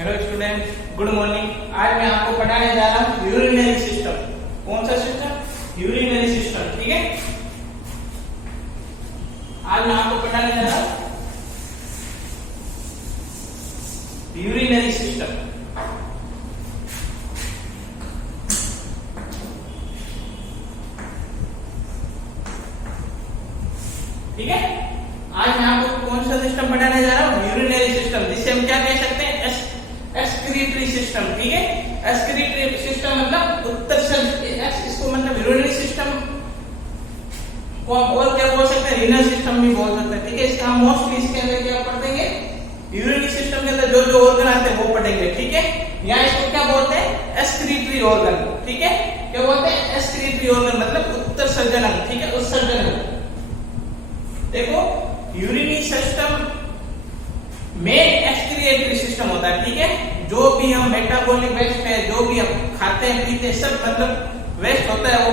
Hello student, good morning. आज मैं आपको पढ़ाने जा रहा हूँ यूरिनरी सिस्टम। कौन सा सिस्टम? Urinary system. ठीक है, आज मैं आपको पढ़ाने जा रहा हूँ यूरिनरी सिस्टम। ठीक है, आज मैं आपको कौन सा सिस्टम पढ़ाने जा रहा हूँ? यूरिनरी सिस्टम, जिसे हम क्या कह सकते हैं? Excretory system. ठीक है, एक्सक्रीटरी सिस्टम मतलब उत्सर्जन। इसको मतलब यूरिनरी सिस्टम को और क्या बोल सकते हैं? रीनल सिस्टम भी बोल सकते हैं। ठीक है, इसका हम मोस्टली इसके अंदर क्या पढ़ेंगे? यूरिनरी सिस्टम के अंदर जो जो ऑर्गन आते हैं वो पढ़ेंगे। ठीक है, यहाँ इसको क्या बोलते हैं? Excretory organ. ठीक है, क्या बोलते हैं? एक्सक्रीटरी ऑर्गन मतलब उत्सर्जन। ठीक है, उत्सर्जन। देखो, यूरिनरी सिस्टम में एक्सक्रिएटरी सिस्टम होता है। ठीक है, जो भी हम मेटाबॉलिक वेस्ट है, जो भी हम खाते हैं पीते हैं, सब मतलब वेस्ट होता है, वो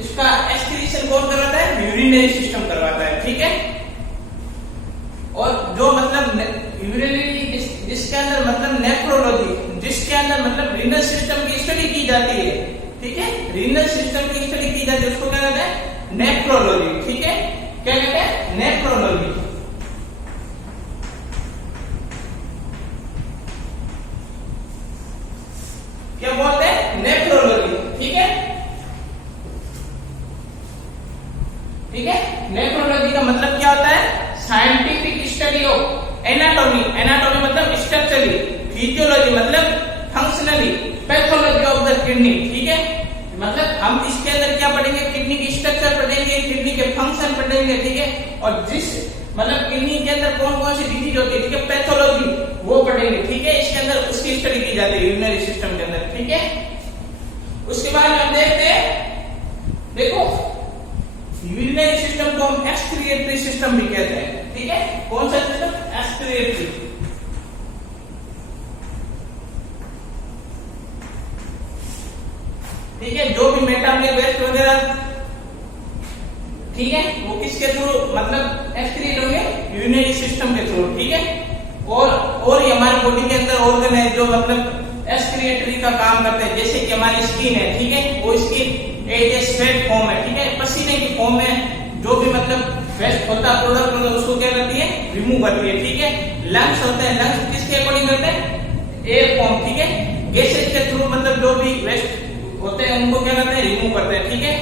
इसका एक्सक्रीशन कौन करवाता है? यूरिनरी सिस्टम करवाता है। ठीक है, और जो मतलब यूरिनरी जिसके अंदर मतलब नेफ्रोलॉजी, जिसके अंदर मतलब रीनल सिस्टम की स्टडी की जाती है। ठीक है, रीनल सिस्टम की स्टडी की जाती है, उसको क्या कहते हैं? नेफ्रोलॉजी। ठीक है, क्या कहते हैं? नेफ्रोलॉजी। क्या बोलते हैं? नेफ्रोलॉजी। ठीक है, ठीक है, नेफ्रोलॉजी का मतलब क्या होता है? Scientific study of anatomy. Anatomy मतलब स्ट्रक्चरली, फिजियोलॉजी मतलब functionally, pathology of the kidney. ठीक है, मतलब हम इसके अंदर क्या पढ़ेंगे? किडनी की स्ट्रक्चर पढ़ेंगे, किडनी के फंक्शन पढ़ेंगे। ठीक है, और जिस मतलब किडनी के अंदर कौन कौन सी डिजीज होती है, ठीक है, पैथोलॉजी वो पढ़ेंगे। ठीक है, इसके अंदर उसकी स्टडी की जाती है यूरिनरी सिस्टम के अंदर। ठीक है, उसके बाद हम देखते हैं, देखो यूरिनरी सिस्टम को हम एक्सक्रिएटरी सिस्टम भी कहते हैं। ठीक है, कौन सा सिस्टम? एक्सक्रिएटरी। ठीक है, जो भी मेटाबॉलिक वेस्ट वगैरह, ठीक है, वो किसके थ्रू मतलब एक्सक्रीट होंगे? यूरिनरी सिस्टम के थ्रू। ठीक है, और ये हमारे बॉडी के अंदर ऑर्गन है जो मतलब एक्सक्रिएटरी का काम करते हैं। जैसे कि हमारी स्किन है, ठीक है, वो स्किन एक स्वेट फॉर्म है। ठीक है, पसीने की फॉर्म में जो भी मतलब वेस्ट होता है प्रोडक्ट मतलब उसको क्या करती है? रिमूव करती है। ठीक है, लंग्स होते हैं, लंग्स किसके अकॉर्डिंग करते हैं? Air form. ठीक है, गैसेज के थ्रू मतलब जो भी वेस्ट होते हैं उनको क्या करते हैं? रिमूव करते हैं। ठीक है,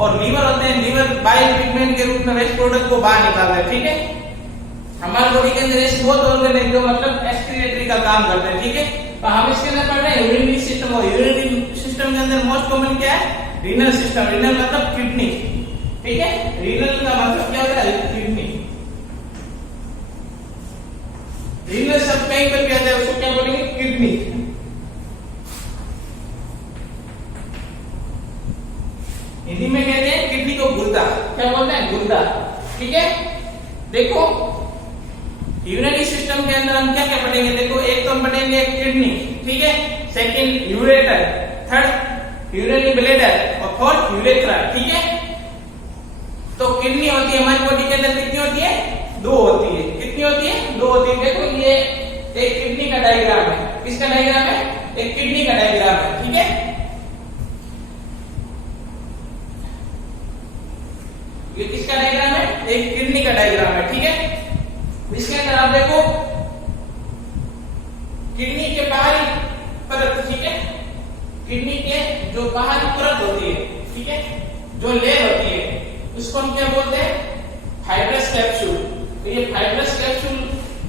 और लीवर होते हैं, लीवर बाइल पिगमेंट के रूप में वेस्ट प्रोडक्ट को बाहर निकालते हैं। ठीक है, हमारे बॉडी के अंदर ऐसे बहुत ऑर्गन है जो मतलब एक्सक्रिएटरी का काम करते हैं। ठीक है, तो हम इसके अंदर पढ़ रहे हैं यूरिनरी सिस्टम। और यूरिनरी सिस्टम के अंदर मोस्ट कॉमन क्या है? Renal system. रीनल मतलब किडनी। ठीक है, रीनल का मतलब क्या होता है? किडनी। रीनल शब्द कहीं पर भी आता है, उसको क्या बोलेंगे? किडनी। हिंदी में कहते हैं किडनी को गुर्दा। क्या बोलते हैं? गुर्दा। ठीक है, देखो यूरिनरी सिस्टम के अंदर हम क्या क्या पढ़ेंगे? देखो, एक तो हम पढ़ेंगे किडनी। ठीक है, second ureter, third urinary bladder और फोर्थ यूरेथ्रा। ठीक है, तो किडनी होती है हमारी बॉडी के अंदर, कितनी होती है? दो होती है। कितनी होती है? दो होती है। देखो, ये एक किडनी का डायग्राम है। किसका डायग्राम है? एक किडनी का डायग्राम है। ठीक है, ये किसका डायग्राम है? एक किडनी का डायग्राम है। ठीक है, इसके अंदर आप देखो किडनी के बाहरी परत। ठीक है, किडनी के जो बाहरी परत होती है, ठीक है, जो लेयर होती है, उसको हम क्या बोलते हैं? Fibrous capsule. तो ये फाइब्रस कैप्सूल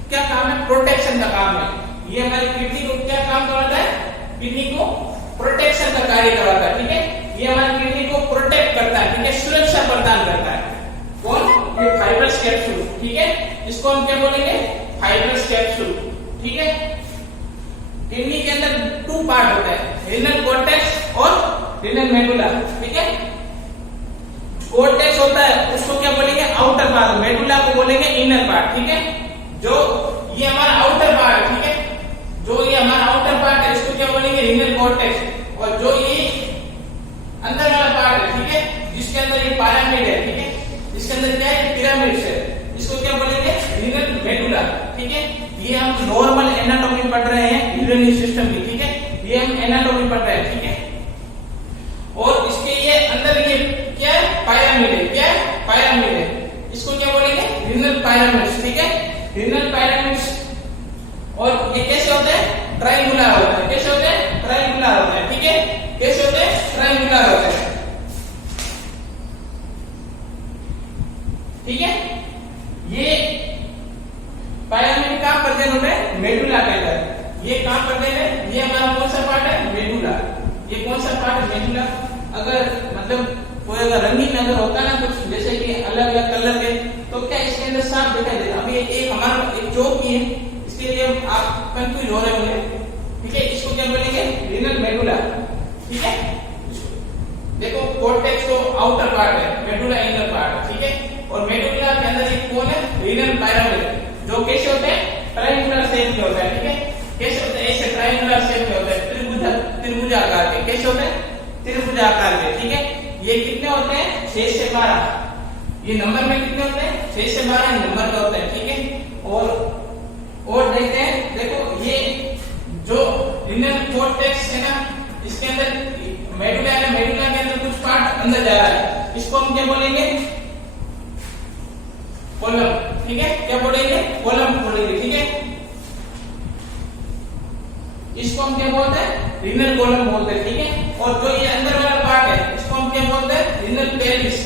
क्या काम है? प्रोटेक्शन का काम है। ये हमारी किडनी को क्या काम करवाता है? किडनी को प्रोटेक्शन का कार्य करवाता है। ठीक है, ये हमारी किडनी को प्रोटेक्ट करता है। ठीक है, सुरक्षा प्रदान करता है। कौन? ये फाइब्रस कैप्सूल। ठीक है, इसको हम क्या बोलेंगे? Fibrous capsule. ठीक है, किडनी के अंदर टू पार्ट होता है, रीनल कॉर्टेक्स और रीनल मेडुला। ठीक है, कॉर्टेक्स होता है उसको क्या बोलेंगे? Outer part. मेडुला को बोलेंगे इनर पार्ट। ठीक है, जो ये हमारा आउटर पार्ट, ठीक है, जो ये हमारा आउटर पार्ट है इसको क्या बोलेंगे? Renal cortex. और जो ये अंदर वाला पार्ट है, ठीक है, जिसके अंदर ये पिरामिड है, ठीक है, इसके अंदर क्या है? पिरामिड है, इसको क्या बोलेंगे? Renal medulla. ठीक है, ये हम नॉर्मल एनाटॉमी पढ़ रहे हैं यूरिनरी सिस्टम की, ठीक है, ये हम एनाटॉमी पढ़ रहे हैं, ठीक है। और इसके ये अंदर ये क्या है, पायरामिड है, क्या है, पायरामिड है, इसको क्या बोलेंगे, रीनल पायरामिड्स, ठीक है, रीनल पायरामिड्स। और ये कैसे होते हैं, ट्रायंगुलर होते हैं, कैसे होते हैं, ट्रायंगुलर होते हैं, ठीक है, कैसे होते हैं, ट्रायंगुलर होते हैं, ठीक है। ये पायरामिड कहां प्रेजेंट होते हैं, मेडुला के अंदर। ये कहां प्रेजेंट है, ये हमारा कौन सा पार्ट है, मेडुला। ये कौन सा पार्ट है, मेडुला। अगर मतलब कोई अगर रंगीन अगर होता ना कुछ जैसे कि अलग अलग कलर के, तो क्या इसके अंदर साफ दिखाई देता। अभी एक हमारा एक चौक ही है, इसके लिए आप कंफ्यूज हो रहे होंगे, ठीक है। इसको क्या बोलेंगे, रीनल मेडुला, ठीक है। देखो कोर्टेक्स तो आउटर पार्ट है, मेडुला इनर पार्ट, ठीक है। और मेडुला के अंदर एक कौन है, रीनल पायरामिड, जो कैसे होते हैं, ट्रायंगुलर शेप के होते हैं, ठीक है। कैसे होते हैं, ऐसे ट्रायंगुलर शेप के होते हैं, त्रिभुजाकार के, कैसे होते हैं, त्रिभुजाकार के, ठीक है। ये कितने होते हैं, 6 से 12, ये नंबर में कितने होते हैं, 6 से 12 नंबर के होते हैं, ठीक है। और देखते हैं, देखो ये जो रीनल कोर्टेक्स है ना, इसके अंदर मेडुला है, मेडुला के अंदर कुछ पार्ट अंदर जा रहा है, इसको हम क्या बोलेंगे, कोलम, ठीक है, क्या बोलेंगे, कोलम बोलेंगे, ठीक है। इसको हम क्या बोलते हैं, रीनल कोलम बोलते हैं, ठीक है। और जो ये अंदर वाला पार्ट है, इसको हम क्या बोलते हैं, रीनल पेल्विस,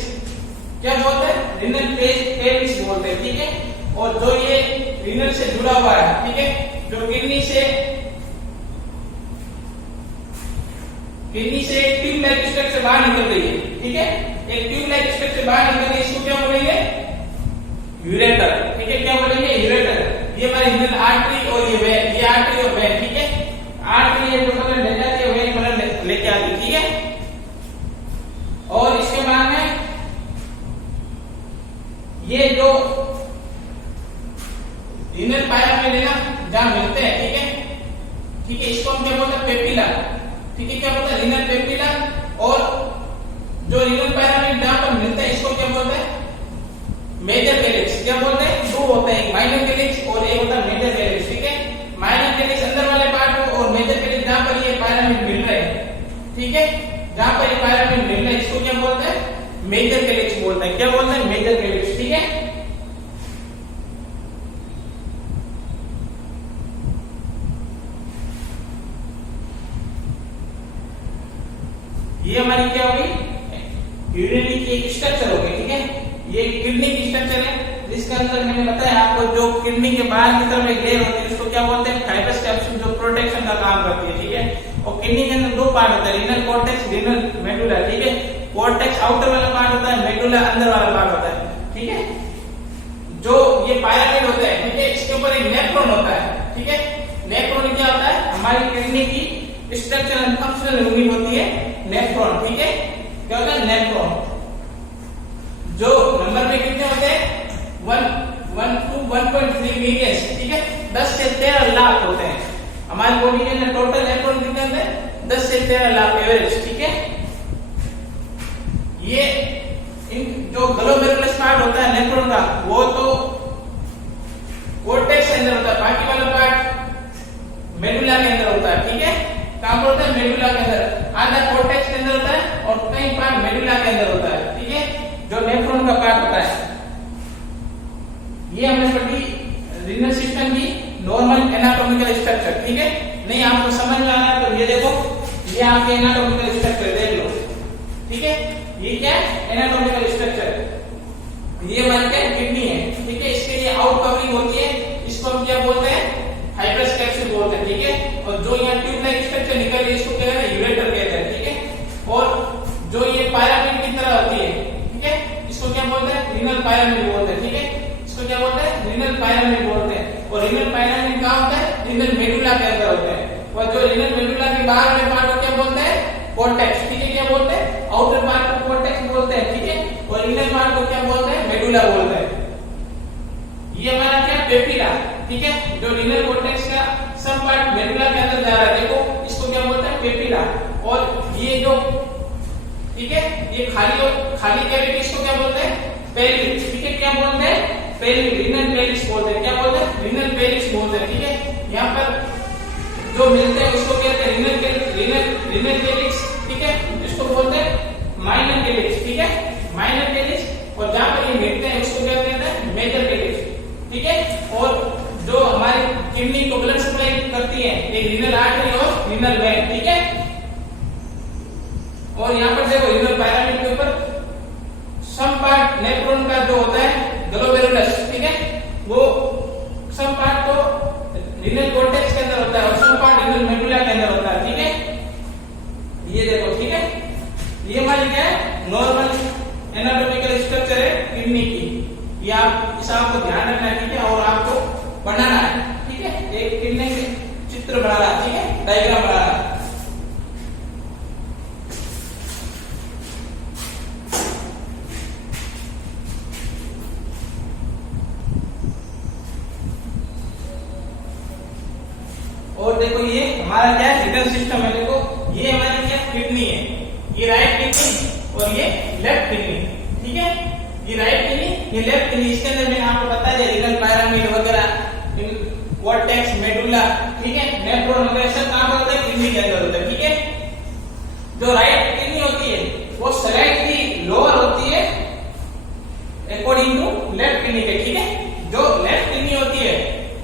क्या बोलते हैं, रीनल पेल्विस बोलते हैं, ठीक है। और जो ये रीनल से जुड़ा हुआ है, ठीक है, जो किडनी से एक ट्यूब लाइक स्ट्रक्चर बाहर निकल रही है, ठीक है, एक ट्यूब लाइक स्ट्रक्चर बाहर निकल रही है, इसको क्या बोलेंगे, यूरेटर, ठीक है, क्या बोलेंगे, यूरेटर। ये हमारी रीनल आर्टरी और ये वेन, ये आर्टरी और वेन, ठीक है। आर्टरी ये जो कलर ले जाती है, वेन कलर लेके आती है, ठीक है। और इसके बाद में ये जो रीनल पायरामिड है ना, जहां मिलते हैं, ठीक है, ठीक है, इसको हम क्या बोलते हैं, पेपिला, ठीक है, क्या बोलते हैं, रीनल पेपिला। और जो रीनल पायरामिड जहां पर मिलते हैं, इसको क्या बोलते हैं, मेजर कैलिक्स, क्या बोलते हैं, दो होते हैं, माइनर कैलिक्स और एक होता है मेजर कैलिक्स, ठीक है। माइनर कैलिक्स अंदर वाले पार्ट को, और मेजर कैलिक्स जहां पर ये पायरामिड मिल रहे हैं, ठीक है, जहां पर ये पायरामिड मिल रहे हैं, इसको क्या बोलते हैं, मेजर कैलिक्स बोलते हैं, क्या बोलते हैं, मेजर कैलिक्स, ठीक है। ये हमारी क्या होगी, यूरिनरी की एक स्ट्रक्चर होगी, ठीक है। ये किडनी की स्ट्रक्चर है, जिसके अंदर मैंने बताया आपको, जो किडनी के बाहर की तरफ एक लेयर होती है, उसको क्या बोलते हैं, फाइब्रस कैप्सूल, जो प्रोटेक्शन का काम करती है, ठीक है। और किडनी के अंदर दो पार्ट होता है, रीनल कोर्टेक्स, रीनल मेडुला, ठीक है। कोर्टेक्स आउटर वाला पार्ट होता है, मेडुला अंदर वाला पार्ट होता है, ठीक है। जो ये पायरामिड होता है, ठीक है, इसके ऊपर एक नेफ्रॉन होता है, ठीक है। नेफ्रॉन क्या होता है, हमारी किडनी की स्ट्रक्चर एंड फंक्शनल यूनिट होती है नेफ्रॉन, ठीक है, क्या होता है, नेफ्रॉन। जो नंबर में कितने होते हैं, 1 to 1.3 मिलियन, ठीक है, 10 से 13 लाख होते हैं हमारी बॉडी के अंदर। टोटल नेफ्रॉन कितने होते हैं, 10 से 13 लाख एवरेज, ठीक है। ये जो ग्लोमेरुलस पार्ट होता है नेफ्रॉन का, वो तो कोर्टेक्स के अंदर होता है, बाकी वाला पार्ट मेडुला के अंदर होता है, ठीक है। कहां पर होता है, मेडुला के अंदर, आधा कोर्टेक्स के अंदर होता है और कई पार्ट मेडुला के अंदर होता है, ठीक है, जो नेफ्रॉन का पार्ट होता है। ये हमने पढ़ी रीनल सिस्टम की नॉर्मल एनाटॉमिकल स्ट्रक्चर, ठीक है। नहीं आपको समझ में आ रहा है तो ये देखो, ये आपके एनाटॉमिकल स्ट्रक्चर देख लो, ठीक है। ये क्या है, एनाटॉमिकल स्ट्रक्चर। ये हमारी क्या किडनी है, ठीक है, इसके लिए आउट कवरिंग होती है, इसको हम क्या बोलते हैं, फाइब्रस कैप्सूल बोलते हैं, ठीक है। और जो यहाँ ट्यूब लाइक स्ट्रक्चर निकल रही है, इसको क्या कहते हैं, यूरेटर कहते हैं, ठीक है। और जो ये पायरामिड की तरह होती है, ठीक है, इसको क्या बोलते हैं, रीनल पायरामिड बोलते हैं, ठीक है। इसको क्या बोलते हैं, रीनल पायरामिड बोलते हैं। और रीनल पायरामिड कहां होता है, रीनल मेडुला के अंदर होते हैं। और जो रीनल मेडुला के बाहर वाले पार्ट को क्या बोलते हैं, कोर्टेक्स, ठीक है, क्या बोलते हैं, आउटर पार्ट को कोर्टेक्स बोलते हैं, ठीक है। और इनर पार्ट को क्या बोलते हैं, मेडुला बोलते हैं। ये हमारा क्या, पेपिला, ठीक है, जो रीनल कोर्टेक्स का सब पार्ट मेडुला के अंदर जा रहा है, देखो इसको क्या बोलते हैं, पेपिला। और ये जो, ठीक है, ये खाली कैविटी, इसको क्या बोलते हैं, पेल्विस, ठीक है, क्या बोलते हैं, पेल्विस, रीनल पेल्विस बोलते हैं, क्या बोलते हैं, रीनल पेल्विस बोलते हैं, ठीक है। यहाँ पर जो मिलते हैं उसको कहते हैं रीनल कैलिक्स, ठीक है, इसको बोलते हैं माइनर कैलिक्स, ठीक है, माइनर कैलिक्स। और जहां पर ये मिलते हैं उसको क्या कहते हैं मेजर कैलिक्स, ठीक है। और जो हमारी किडनी को ब्लड सप्लाई करती है एक रीनल आर्टरी और रीनल वेन, ठीक है। और यहाँ पर देखो रीनल पिरामिड के ऊपर सम पार्ट नेफ्रॉन का जो होता है ग्लोमेरुलस, ठीक है, वो सम पार्ट तो रीनल कॉर्टेक्स के अंदर होता है और सम पार्ट रीनल मेडुला के अंदर होता है, ठीक है। ये देखो, ठीक है, ये हमारी क्या है नॉर्मल एनाटॉमिकल स्ट्रक्चर है किडनी की। ये आप इस आपको ध्यान रखना है, ठीक है, और आपको बनाना है, ठीक है, एक किडनी के चित्र बनाना है, ठीक है, डायग्राम बनाना है। और देखो ये हमारा क्या है रीनल सिस्टम है। देखो ये हमारी क्या किडनी है, ये राइट किडनी और ये लेफ्ट किडनी, ठीक है, ये राइट किडनी ये लेफ्ट किडनी। इसके अंदर मैंने आपको बता दिया रीनल पिरामिड वगैरह, कॉर्टेक्स, मेडुला, ठीक है, नेफ्रॉन वगैरह सब कहां पर होता है किडनी के अंदर होता है, ठीक है। जो राइट किडनी होती है वो स्लाइटली लोअर होती है अकॉर्डिंग टू लेफ्ट किडनी के, ठीक है। जो लेफ्ट किडनी होती है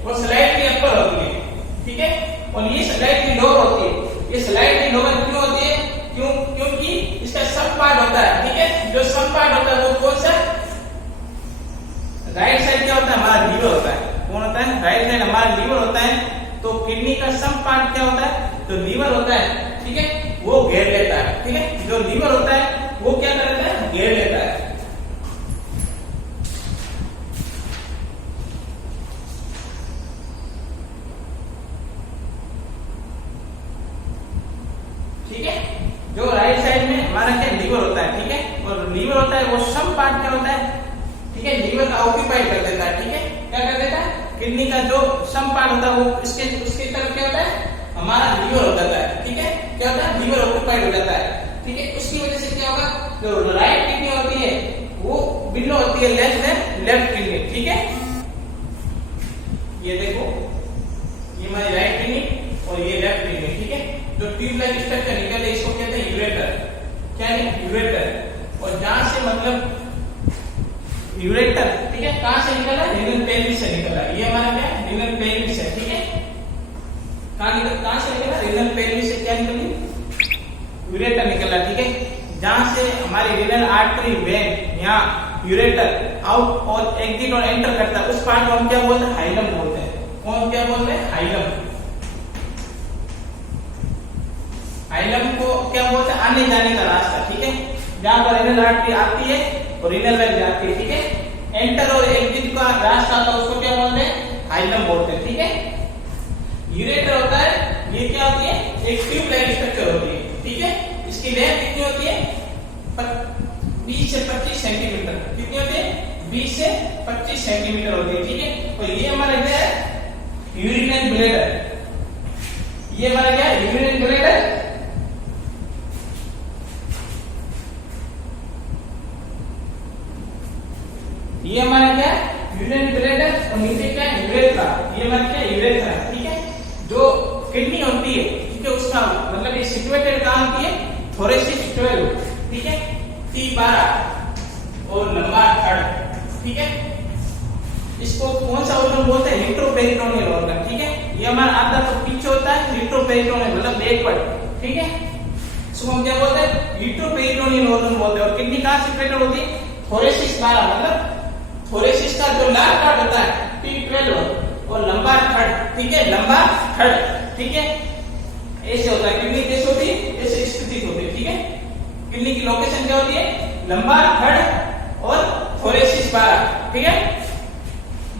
वो स्लाइटली अपर होती है, ठीक है, और ये स्लाइटली लोअर होती है। ये स्लाइटली लोअर क्यों होती है? क्योंकि इसका सब पार्ट होता है, ठीक है। जो सब पार्ट होता है वो कौन सा? राइट साइड क्या होता है हमारा लीवर होता है। कौन होता है? राइट साइड हमारा लीवर होता है। तो किडनी का सब पार्ट क्या होता है? जो लीवर होता है, ठीक है, वो घेर लेता है, ठीक है। जो लीवर होता है वो क्या करता है? घेर लेता है। ठीक है, जो राइट साइड में हमारा क्या लीवर होता है, ठीक है, और लीवर होता है वो सम पार्ट क्या होता है, ठीक है, लीवर का ऑक्यूपाइड कर देता है, ठीक है, क्या कर देता है? किडनी का जो सम पार्ट होता है वो इसके उसकी तरफ क्या होता है? हमारा लीवर हो जाता है, ठीक है, क्या होता है? लीवर ऑक्यूपाइड हो जाता है, ठीक है। उसकी वजह से क्या होगा? जो राइट किडनी होती है वो बिलो होती है लेफ्ट किडनी, ठीक है। ये देखो ये हमारी राइट किडनी और ये लेफ्ट किडनी, ठीक है। जो ट्यूब लाइक स्ट्रक्चर निकले इसको कहते हैं यूरेटर, क्या है? यूरेटर। और जहां से मतलब यूरेटर, ठीक है, कहां से निकला? रीनल पेल्विस से निकला। ये हमारा क्या है? रीनल पेल्विस है, ठीक है। कहां से निकला? रीनल पेल्विस से क्या निकली? यूरेटर निकला, ठीक है। जहां से हमारी रीनल आर्टरी वेन या यूरेटर आउट और एग्जिट और एंटर करता है उस पार्ट को हम क्या बोलते हैं? हाइलम बोलते हैं। कौन क्या बोलते हैं? हाइलम। हाइलम को क्या बोलते हैं? आने जाने का रास्ता, ठीक है, जहां पर रीनल आर्टरी आती है और रीनल वेन जाती है, ठीक है। एंटर और एग्जिट का रास्ता आता है उसको क्या बोलते हैं? हाइलम बोलते हैं, ठीक है। यूरेटर होता है, ये क्या होती है? एक ट्यूब लाइक स्ट्रक्चर होती है, ठीक है। इसकी लेंथ कितनी होती है? 20 से 25 सेंटीमीटर। कितनी होती है? 20 से 25 सेंटीमीटर होती है, ठीक है। और ये हमारा क्या है? Urinary bladder. ये हमारा क्या है? Urinary bladder. ये हमारा क्या है? Urinary bladder. और नीचे क्या है? यूरेथ्रा। ये हमारा क्या है? यूरेथ्रा, ठीक है। जो किडनी होती है, ठीक है, उसका मतलब ये सिचुएटेड कहां होती है? थोरेसिक 12, ठीक है, T12 और लंबा थर्ड, ठीक है। इसको कौन सा ऑर्गन बोलते हैं? रिट्रोपेरिटोनियल ऑर्गन, ठीक है। ये हमारा आधा तो पीछे होता है, रिट्रोपेरिटोनियल मतलब बैकवर्ड, ठीक है। इसको हम क्या बोलते हैं? रिट्रोपेरिटोनियल ऑर्गन बोलते हैं। और किडनी कहां सिचुएटेड होती है? थोरेसिस 12 मतलब थोरेसिस का जो लास्ट पार्ट होता है T12 और लंबा थर्ड, ठीक है, लंबा थर्ड, ठीक है। ऐसे होता है किडनी, कैसे होती है? ऐसे स्थित होती है, ठीक है। किडनी की लोकेशन क्या होती है? लंबा थर्ड और थोरेसिस 12, ठीक है।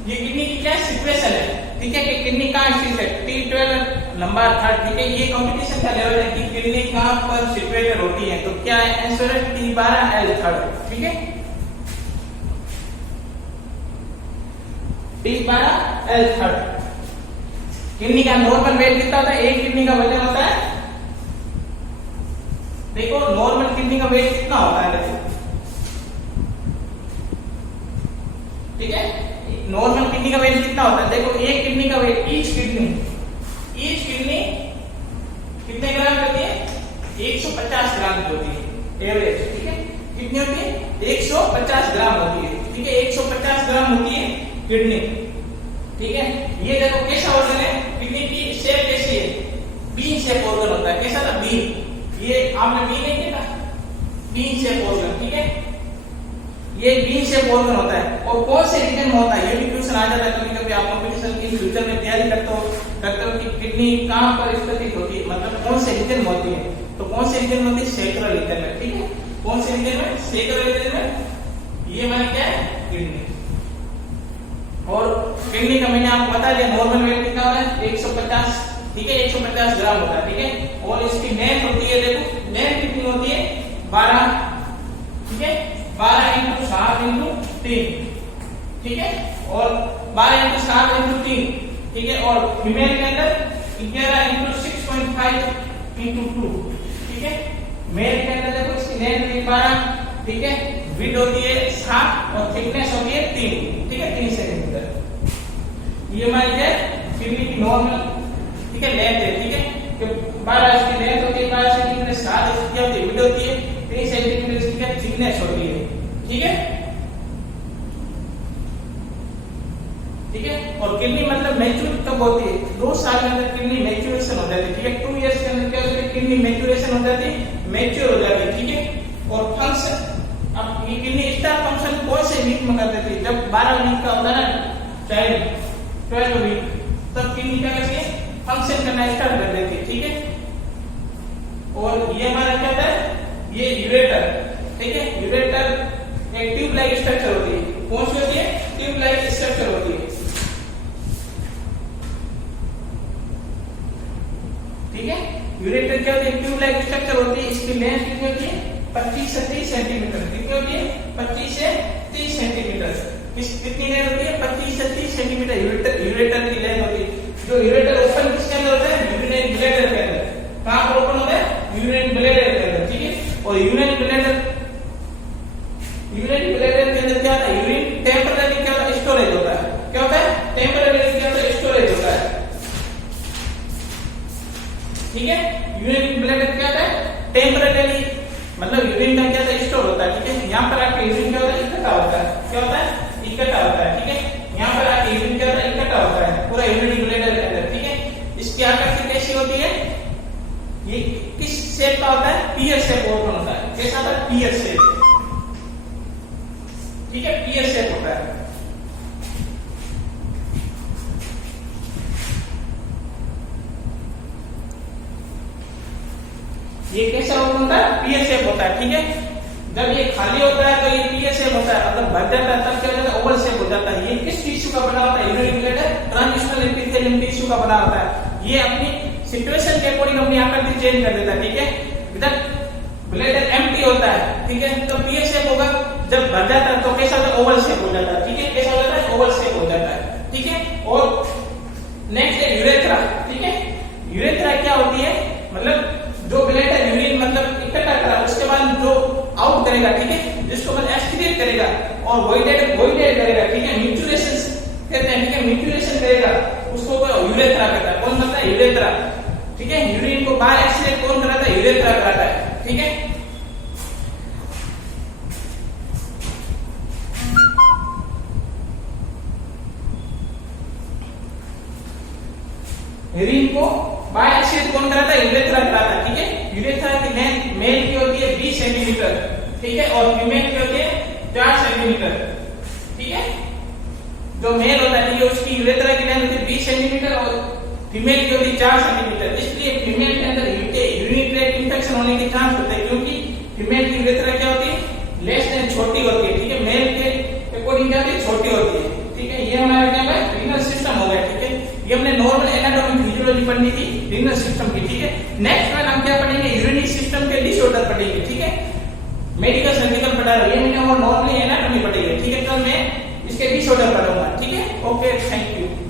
ये किडनी की क्या सिचुएशन है, ठीक है, कि किडनी कहां स्थित है? T12 लंबा थर्ड, ठीक है। ये कंपटीशन का लेवल है कि किडनी कहां पर सिचुएटेड होती है। तो क्या है आंसर? T12L थर्ड, ठीक है। T12L third. किडनी का नॉर्मल वेट कितना होता है? एक किडनी का वजन होता है, देखो नॉर्मल किडनी का वेट कितना होता है, देखो, ठीक है। नॉर्मल किडनी का वेट कितना होता है? देखो एक किडनी का वेट, ईच किडनी 150 ग्राम की होती है एवरेज, ठीक है। कितनी होती है? 150 ग्राम होती है, ठीक है। 150 ग्राम होती है किडनी, ठीक है। ये देखो कैसा ऑर्गन है, किडनी की शेप कैसी है, बीन शेप ऑर्गन होता है। कैसा था? बीन। ये आपने बीन नहीं देखा? बीन शेप ऑर्गन, ठीक है। ये बीन शेप ऑर्गन होता है। और कौन से रीजन में होता है, ये भी क्वेश्चन आ जाता है कभी कभी। आप कॉम्पिटिशन के फ्यूचर में तैयारी करते हो कि किडनी कहां पर स्थित होती है, मतलब कौन से रीजन में होती है, तो कौन से रीजन में होती है? सेक्रेटरी रीजन में, ठीक है। कौन से रीजन में? सेक्रेटरी रीजन में। ये माने क्या है? किडनी। और किडनी का मैंने आपको बता दिया नॉर्मल वेट कितना होता है? 150, ठीक है। 150 ग्राम होता है, ठीक है। और इसकी लेंथ होती है, देखो लेंथ कितनी होती है? 12, ठीक है। 12 × 7 × 3, ठीक है। और 12 × 7 × 3, ठीक है। और फीमेल के अंदर 11 × 6.5 × 2, ठीक है। मेल के अंदर देखो इसकी लेंथ 12, ठीक है। विड्थ होती है 7 और थिकनेस होती है 3, ठीक है, 3 सेंटीमीटर। ये हमारी है किडनी की नॉर्मल, ठीक है, लेंथ है, ठीक है। 12 इसकी लेंथ होती है 12 सेंटीमीटर, 7 इसकी क्या होती है? विड्थ होती है 3 सेंटीमीटर, इसकी क्या थिकनेस होती है, ठीक है, ठीक है। और किडनी मतलब मैच्योर कब होती है? 2 साल के अंदर किडनी मैच्योरेशन हो जाती है, ठीक है। 2 इयर्स के अंदर क्या होती है? किडनी मैच्योरेशन हो जाती है, मैच्योर हो जाती है, ठीक है। और फंक्शन, अब ये किडनी स्टार्ट फंक्शन कौन से वीक में करते थे? जब 12 वीक का होता है ना चाइल्ड, 12 वीक, तब किडनी क्या करती है? फंक्शन करना स्टार्ट कर देती है, ठीक है। और ये हमारा क्या होता है? ये यूरेटर, ठीक है। यूरेटर एक ट्यूब लाइक स्ट्रक्चर होती है। कौन सी होती है? ट्यूब लाइक स्ट्रक्चर होती है, ठीक है। यूरेटर क्या होती है? ट्यूब लाइक स्ट्रक्चर होती है। इसकी लेंथ कितनी होती है? 25 से 30 सेंटीमीटर। कितनी होती है? 25 से 30 सेंटीमीटर। कितनी लेंथ होती है? 25 से 30 सेंटीमीटर यूरेटर की लेंथ होती है। जो यूरेटर ओपन किसके अंदर होता है? यूरिनरी ब्लैडर के अंदर। कहां पर ओपन होता है? यूरिनरी ब्लैडर के अंदर, ठीक है। और यूरिनरी ब्लैडर के अंदर क्या होता है? यूरिन टेम्परेरी क्या होता है? स्टोरेज होता है। क्या होता है? टेम्परेरी क्या होता है? स्टोरेज होता है, ठीक है। यूरिन ब्लैडर क्या होता है? टेम्परेरी, मतलब यूरिन का क्या होता है? स्टोर होता है, ठीक है। यहाँ पर आपका यूरिन क्या होता है? इकट्ठा होता है। क्या होता है? इकट्ठा होता है, ठीक है। यहाँ पर आपका यूरिन क्या होता है? इकट्ठा होता है पूरा यूरिनरी ब्लैडर के अंदर, ठीक है। इसकी आकृति कैसी होती है? ये किस शेप का होता है? पीयर शेप ऑर्गन होता है। कैसा होता है? पीयर शेप, ठीक है, पीयर शेप होता है। ये कैसा होता है? पीयर शेप होता है, ठीक है। जब ये खाली होता है तो ये पीयर शेप होता है, मतलब भर जाता है तब क्या हो जाता है? ओवल शेप हो जाता है। ये किस टिश्यू का बना होता है? Urinary bladder transitional epithelium tissue का बना होता है। ये अपनी सिचुएशन के अकॉर्डिंग अपनी आकृति चेंज कर देता है, ठीक है। जब ब्लैडर एम्प्टी होता है, ठीक है, तो पीयर शेप होगा। जब भर जाता है तो कैसा होता है? ओवल शेप हो जाता है, ठीक है। कैसा हो जाता है? ओवल शेप हो जाता है, ठीक है। और नेक्स्ट है यूरेथ्रा, ठीक है। यूरेथ्रा क्या होती है? मतलब जो ब्लैडर यूरिन मतलब इकट्ठा करा उसके बाद जो आउट करेगा, ठीक है, जिसको मतलब एक्सक्रीट करेगा और वॉइडेड करेगा, ठीक है। म्यूचुरेशन कहते हैं, ठीक है। म्यूचुरेशन करेगा उसको यूरेथ्रा कहता है। कौन करता है? यूरेथ्रा, ठीक है। यूरिन को बाहर एक्सक्रीट कौन कराता है? यूरेथ्रा कराता है, ठीक है। यूरिन को बाहर एक्सक्रीट कौन कराता है? यूरेथ्रा कराता है, ठीक है। यूरेथ्रा की लेंथ मेल की होती है 20 सेंटीमीटर, ठीक है। और फीमेल की होती है 4 सेंटीमीटर, ठीक है। जो मेल होता है, ठीक है, उसकी यूरेथ्रा की लेंथ होती है 20 सेंटीमीटर और फीमेल की होती है 4 सेंटीमीटर। इसलिए फीमेल के अंदर यूरिनरी ट्रैक्ट इंफेक्शन होने के चांस होते हैं, क्योंकि फीमेल की यूरेथ्रा क्या होती है? लेस देन छोटी होती है, ठीक है। मेल के अकॉर्डिंग क्या होती है? छोटी होती है, ठीक है। ये हमारा क्या है? रीनल सिस्टम हो गया, ठीक है। ये हमने नॉर्मल एनाटॉमी फिजियोलॉजी पढ़नी थी रीनल सिस्टम की, ठीक है। नेक्स्ट में हम क्या पढ़ेंगे? यूरिनरी सिस्टम के डिसऑर्डर पढ़ेंगे, ठीक है। मेडिकल सर्जिकल पढ़ा रहा है, ये मैंने और नॉर्मली एनाटॉमी पढ़ी है, ठीक है। कल मैं इसके डिसऑर्डर पढ़ूंगा, ठीक है। Okay, thank you.